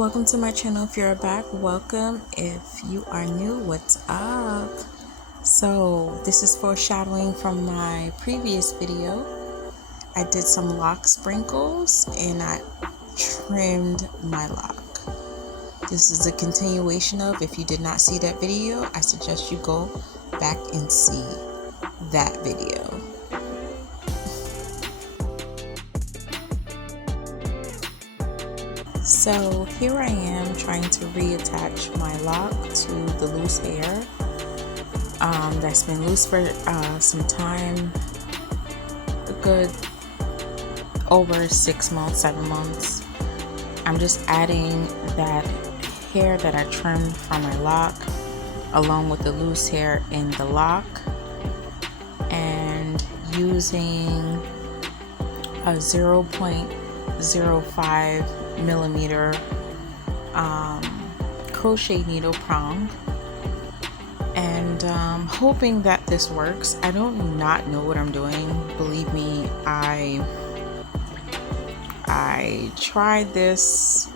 Welcome to my channel. If you're back, welcome. If you are new, what's up? So this is foreshadowing from my previous video. I did some lock sprinkles and I trimmed my lock. This is a continuation of, if you did not see that video, I suggest you go back and see that video. So here I am trying to reattach my lock to the loose hair that's been loose for some time, a good over 6 months, 7 months. I'm just adding that hair that I trimmed from my lock along with the loose hair in the lock and using a 0.05 millimeter crochet needle prong, and hoping that this works. I don't not know what I'm doing, believe me. I tried this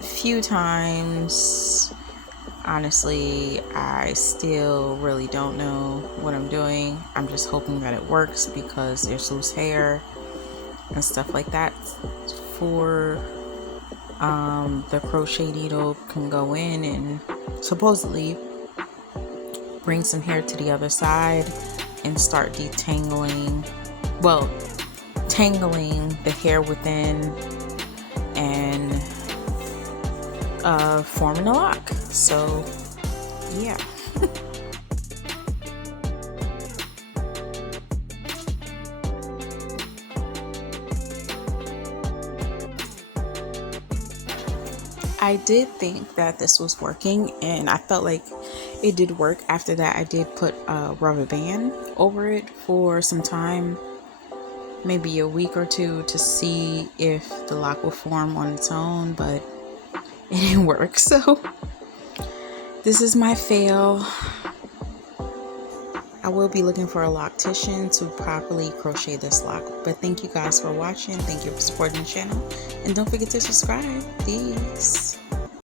a few times. Honestly, I still really don't know what I'm doing. I'm just hoping that it works because there's loose hair and stuff like that. For the crochet needle can go in and supposedly bring some hair to the other side and start detangling, well, tangling the hair within and forming a lock. So yeah. I did think that this was working, and I felt like it did work. After that, I did put a rubber band over it for some time, maybe a week or two, to see if the lock will form on its own, but it didn't work. So this is my fail. I will be looking for a loctician to properly crochet this lock. But thank you guys for watching. Thank you for supporting the channel. And don't forget to subscribe. Peace.